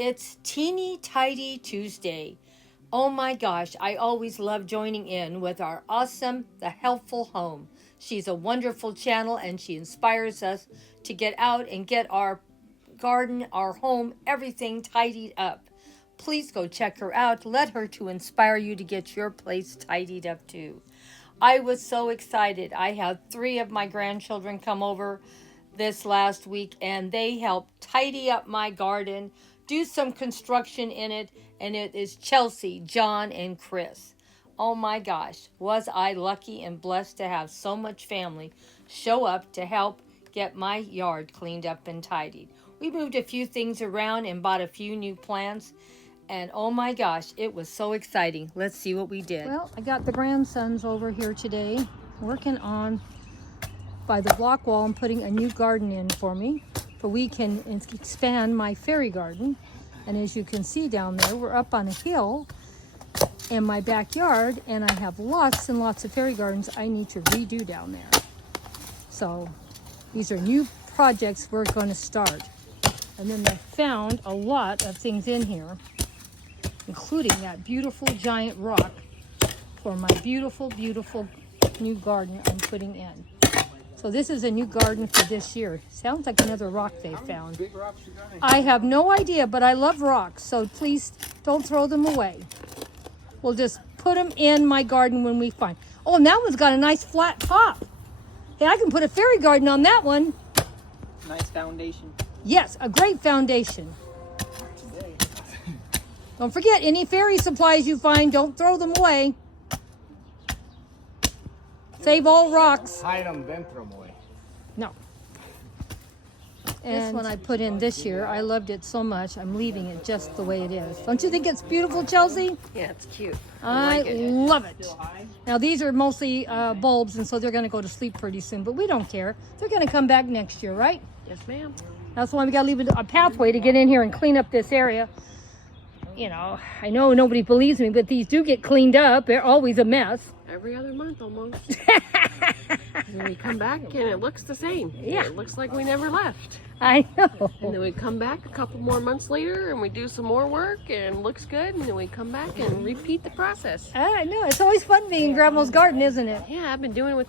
It's Teeny Tidy Tuesday. Oh my gosh, I always love joining in with our awesome, The Helpful Home. She's a wonderful channel and she inspires us to get out and get our garden, our home, everything tidied up. Please go check her out. Let her to inspire you to get your place tidied up too. I was so excited. I had 3 of my grandchildren come over this last week and they helped tidy up my garden, do some construction in it, and it is Chelsea, John, and Chris. Oh my gosh, was I lucky and blessed to have so much family show up to help get my yard cleaned up and tidied. We moved a few things around and bought a few new plants, and oh my gosh, it was so exciting. Let's see what we did. Well, I got the grandsons over here today working on by the block wall and putting a new garden in for me, for we can expand my fairy garden. And as you can see down there, we're up on a hill in my backyard, and I have lots and lots of fairy gardens I need to redo down there. So these are new projects we're going to start. And then I found a lot of things in here, including that beautiful giant rock for my beautiful, beautiful new garden I'm putting in. So this is a new garden for this year. Sounds like another rock they found. Big rocks you got in? I have no idea, but I love rocks, so please don't throw them away. We'll just put them in my garden when we find. Oh, and that one's got a nice flat top. Hey, I can put a fairy garden on that one. Nice foundation. Yes, a great foundation. Don't forget, any fairy supplies you find, don't throw them away. Save all rocks. Hide them, then throw them away. No. And this one I put in this year. I loved it so much. I'm leaving it just the way it is. Don't you think it's beautiful, Chelsea? Yeah, it's cute. I love it. Now these are mostly bulbs, and so they're going to go to sleep pretty soon. But we don't care. They're going to come back next year, right? Yes, ma'am. That's why we got to leave a pathway to get in here and clean up this area. You know, I know nobody believes me, but these do get cleaned up. They're always a mess. Every other month almost. And we come back and it looks the same. Yeah. It looks like we never left. I know. And then we come back a couple more months later and we do some more work and it looks good. And then we come back and repeat the process. I know. It's always fun being in Grandma's garden, isn't it? Yeah, I've been doing it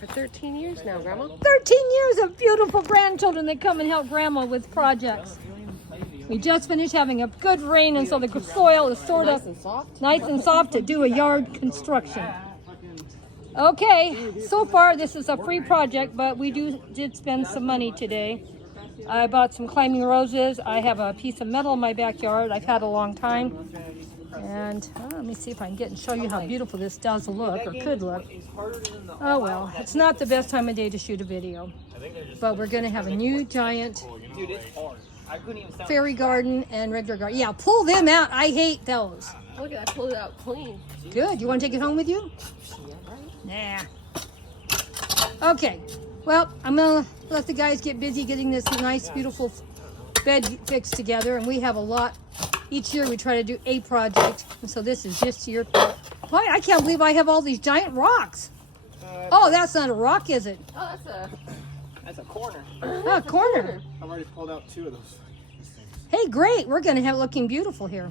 for 13 years now, Grandma. 13 years of beautiful grandchildren that come and help Grandma with projects. We just finished having a good rain, and so the soil is sort of nice and soft to do a yard construction. Okay, so far this is a free project, but we did spend some money today. I bought some climbing roses. I have a piece of metal in my backyard I've had a long time. And let me see if I can get and show you how beautiful this does look, or could look. Oh well, it's not the best time of day to shoot a video. But we're going to have a new giant fairy garden and regular garden. Yeah, pull them out. I hate those. Look at that, I pulled it out clean. Good. You want to take it home with you? Yeah, right. Nah. Okay. Well, I'm going to let the guys get busy getting this nice, beautiful bed fixed together. And we have a lot. Each year we try to do a project. And so this is this year. Boy, I can't believe I have all these giant rocks. Oh, that's not a rock, is it? Oh, That's a corner. Oh, a corner. I've already pulled out 2 of those things. Hey, great. We're going to have it looking beautiful here.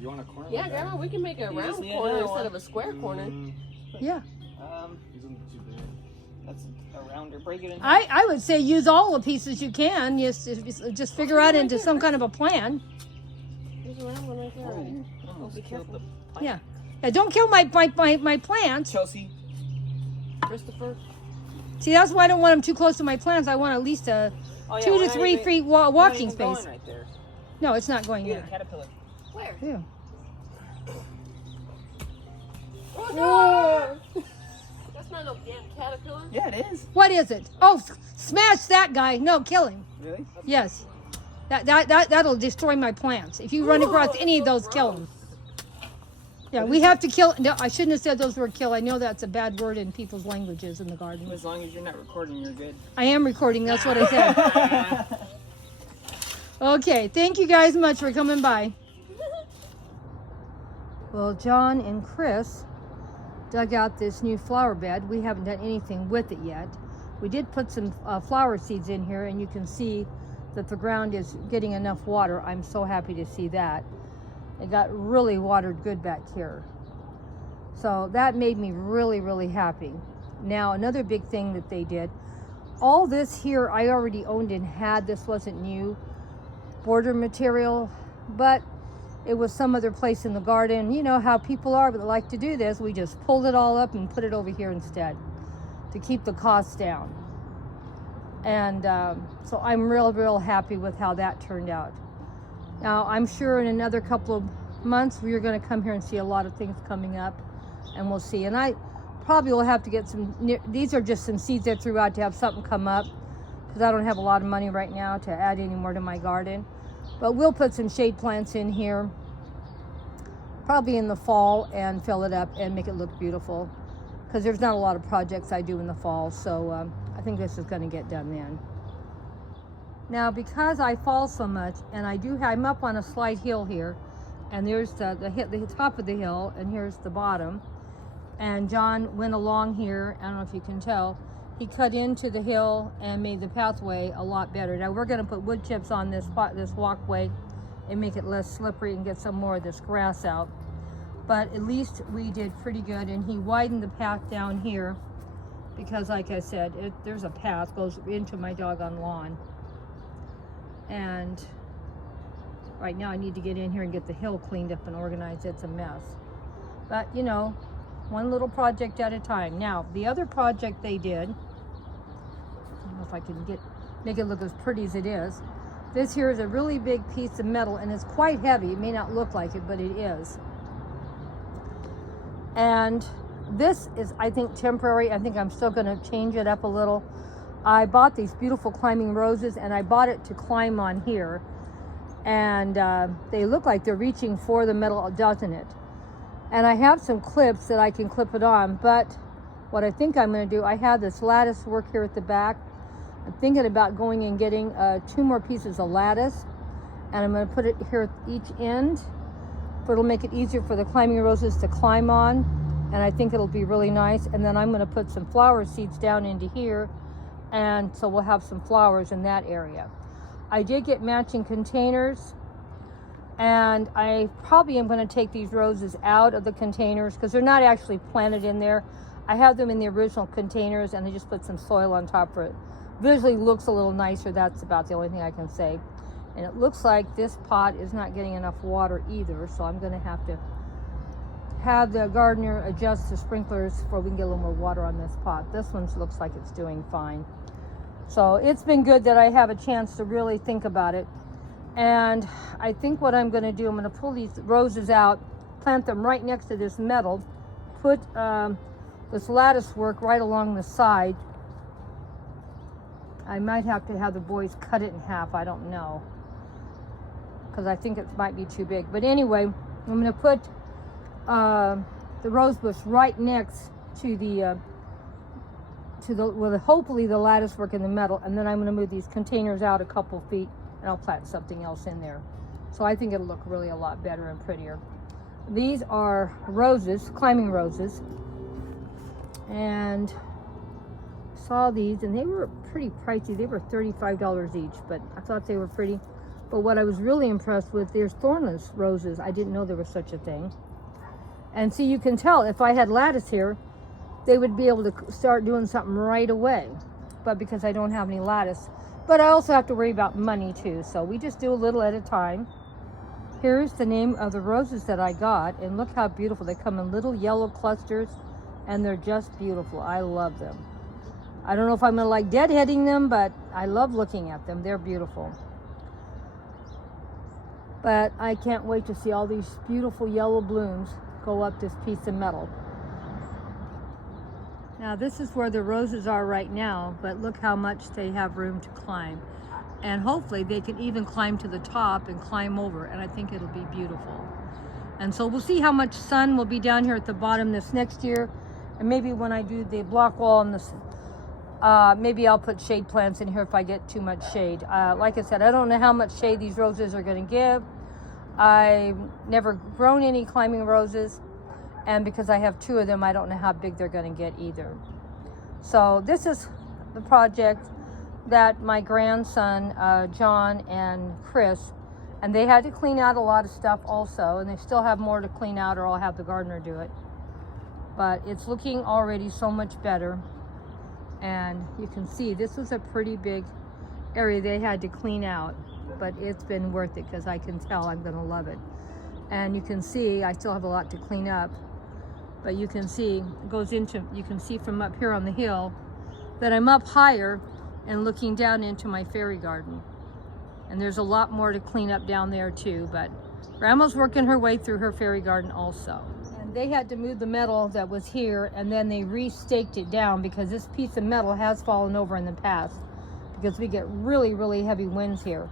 You want a corner? yeah, like that? Grandma, we can make a You round just need corner another instead one. of a square corner. Yeah. These ones are too big. That's a rounder. Break it in. I would say use all the pieces you can. Just figure out into some kind of a plan. There's a round one right there already. Almost be killed careful. the Yeah. Yeah, don't kill my plants. Chelsea. Christopher. See, that's why I don't want them too close to my plants. I want at least a Oh, yeah, 2 we're to not 3 even- feet we're not walking even going space. right there. No, it's not going Look at there. a caterpillar. Where? Yeah. Oh no! That's not no damn caterpillar. Yeah, it is. What is it? Oh, smash that guy. No, kill him. Really? Yes. That'll destroy my plants. If you run across any of those, kill them. Yeah, we have to kill. No, I shouldn't have said those word kill. I know that's a bad word in people's languages in the garden. As long as you're not recording, you're good. I am recording. That's what I said. Okay, thank you guys much for coming by. Well, John and Chris dug out this new flower bed. We haven't done anything with it yet. We did put some flower seeds in here, and you can see that the ground is getting enough water. I'm so happy to see that. It got really watered good back here. So that made me really, really happy. Now, another big thing that they did, all this here I already owned and had. This wasn't new border material, but it was some other place in the garden. You know how people are that like to do this. We just pulled it all up and put it over here instead to keep the costs down. And so I'm real happy with how that turned out. Now, I'm sure in another couple of months, we're going to come here and see a lot of things coming up, and we'll see. And I probably will have to get some, these are just some seeds I threw out to have something come up, because I don't have a lot of money right now to add any more to my garden. But we'll put some shade plants in here, probably in the fall, and fill it up and make it look beautiful, because there's not a lot of projects I do in the fall. So I think this is going to get done then. Now, because I fall so much, and I'm up on a slight hill here, and there's the top of the hill, and here's the bottom. And John went along here. I don't know if you can tell. He cut into the hill and made the pathway a lot better. Now we're going to put wood chips on this walkway and make it less slippery and get some more of this grass out. But at least we did pretty good, and he widened the path down here because, like I said, there's a path goes into my doggone lawn. And right now I need to get in here and get the hill cleaned up and organized. It's a mess. But, you know, one little project at a time. Now, the other project they did, I don't know if I can make it look as pretty as it is. This here is a really big piece of metal, and it's quite heavy. It may not look like it, but it is. And this is, I think, temporary. I think I'm still going to change it up a little. I bought these beautiful climbing roses, and I bought it to climb on here. And they look like they're reaching for the metal, doesn't it? And I have some clips that I can clip it on, but what I think I'm going to do, I have this lattice work here at the back. I'm thinking about going and getting 2 more pieces of lattice, and I'm going to put it here at each end, but it'll make it easier for the climbing roses to climb on, and I think it'll be really nice. And then I'm going to put some flower seeds down into here, and so we'll have some flowers in that area. I did get matching containers, and I probably am going to take these roses out of the containers because they're not actually planted in there. I have them in the original containers, and I just put some soil on top for it. Visually looks a little nicer. That's about the only thing I can say. And it looks like this pot is not getting enough water either, so I'm going to have the gardener adjust the sprinklers before we can get a little more water on this pot. This one looks like it's doing fine. So it's been good that I have a chance to really think about it. And I think what I'm going to do, I'm going to pull these roses out, plant them right next to this metal, put this lattice work right along the side. I might have to have the boys cut it in half, I don't know, because I think it might be too big. But anyway, I'm going to put the rose bush right next to the hopefully the lattice work in the metal, and then I'm going to move these containers out a couple feet, and I'll plant something else in there. So I think it'll look really a lot better and prettier. These are roses, climbing roses, and saw these, and they were pretty pricey. They were $35 each, but I thought they were pretty. But what I was really impressed with, there's thornless roses. I didn't know there was such a thing. And see, you can tell if I had lattice here, they would be able to start doing something right away. But because I don't have any lattice, but I also have to worry about money too. So we just do a little at a time. Here's the name of the roses that I got, and look how beautiful. They come in little yellow clusters, and they're just beautiful. I love them. I don't know if I'm gonna like deadheading them, but I love looking at them. They're beautiful. But I can't wait to see all these beautiful yellow blooms go up this piece of metal. Now this is where the roses are right now, but look how much they have room to climb. And hopefully they can even climb to the top and climb over, and I think it'll be beautiful. And so we'll see how much sun will be down here at the bottom this next year. And maybe when I do the block wall and this, maybe I'll put shade plants in here if I get too much shade. Like I said, I don't know how much shade these roses are going to give. I've never grown any climbing roses, and because I have 2 of them, I don't know how big they're going to get either. So this is the project. that my grandson, John and Chris, and they had to clean out a lot of stuff also, and they still have more to clean out, or I'll have the gardener do it. But it's looking already so much better. And you can see this was a pretty big area they had to clean out, but it's been worth it because I can tell I'm going to love it. And you can see I still have a lot to clean up, but you can see it goes into, you can see from up here on the hill that I'm up higher and looking down into my fairy garden. And there's a lot more to clean up down there too, but Grandma's working her way through her fairy garden also. And they had to move the metal that was here, and then they re-staked it down because this piece of metal has fallen over in the past because we get really, really heavy winds here.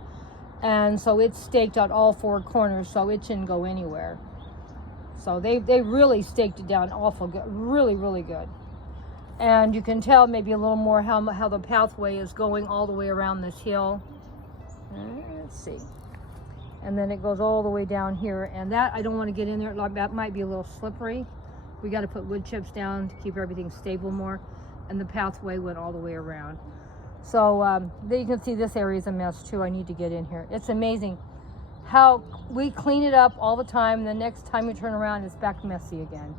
And so it's staked out all four corners, so it shouldn't go anywhere. So they really staked it down awful good, really, really good. And you can tell maybe a little more how the pathway is going all the way around this hill. Let's see. And then it goes all the way down here. And that, I don't want to get in there. That might be a little slippery. We got to put wood chips down to keep everything stable more. And the pathway went all the way around. So there you can see this area is a mess too. I need to get in here. It's amazing how we clean it up all the time. And the next time we turn around, it's back messy again.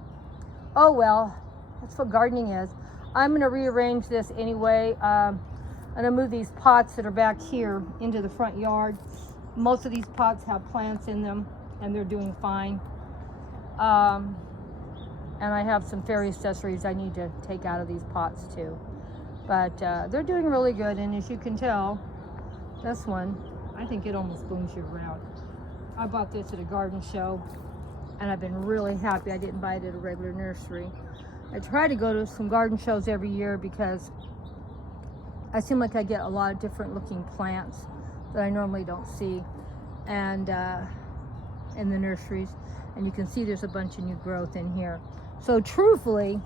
Oh well, that's what gardening is. I'm going to rearrange this anyway. I'm going to move these pots that are back here into the front yard. Most of these pots have plants in them, and they're doing fine. And I have some fairy accessories I need to take out of these pots too. But they're doing really good, and as you can tell, this one, I think it almost booms you around. I bought this at a garden show, and I've been really happy. I didn't buy it at a regular nursery. I try to go to some garden shows every year because I seem like I get a lot of different looking plants that I normally don't see, and in the nurseries. And you can see there's a bunch of new growth in here. So truthfully,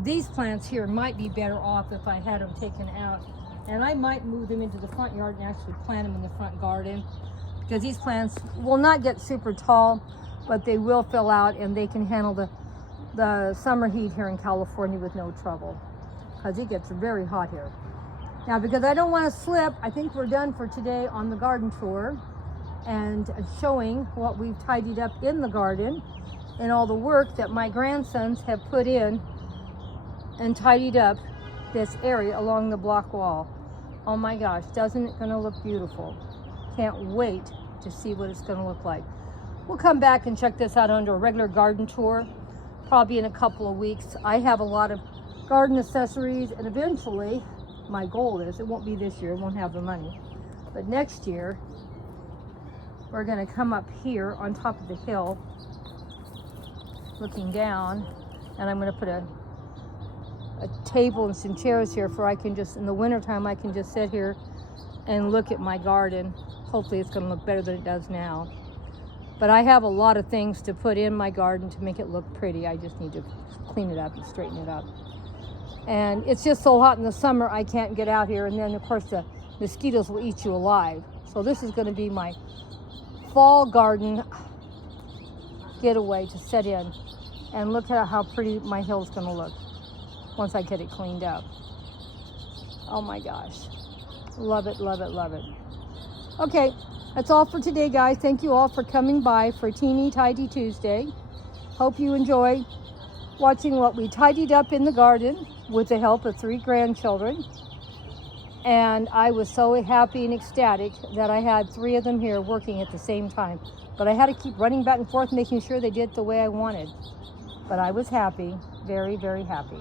these plants here might be better off if I had them taken out, and I might move them into the front yard and actually plant them in the front garden, because these plants will not get super tall, but they will fill out and they can handle the summer heat here in California with no trouble, because it gets very hot here. Now, because I don't want to slip, I think we're done for today on the garden tour and showing what we've tidied up in the garden and all the work that my grandsons have put in and tidied up this area along the block wall. Oh my gosh, doesn't it gonna look beautiful? Can't wait to see what it's gonna look like. We'll come back and check this out under a regular garden tour, probably in a couple of weeks. I have a lot of garden accessories, and eventually, my goal is, it won't be this year, won't have the money, but next year, we're gonna come up here on top of the hill, looking down, and I'm gonna put a table and some chairs here for I can just, in the wintertime, I can just sit here and look at my garden. Hopefully it's gonna look better than it does now. But I have a lot of things to put in my garden to make it look pretty. I just need to clean it up and straighten it up. And it's just so hot in the summer, I can't get out here. And then of course the mosquitoes will eat you alive. So this is gonna be my fall garden getaway to set in. And look at how pretty my hill's gonna look once I get it cleaned up. Oh my gosh. Love it, love it, love it. Okay, that's all for today, guys. Thank you all for coming by for Teeny Tidy Tuesday. Hope you enjoy watching what we tidied up in the garden with the help of 3 grandchildren. And I was so happy and ecstatic that I had 3 of them here working at the same time. But I had to keep running back and forth, making sure they did it the way I wanted. But I was happy, very, very happy.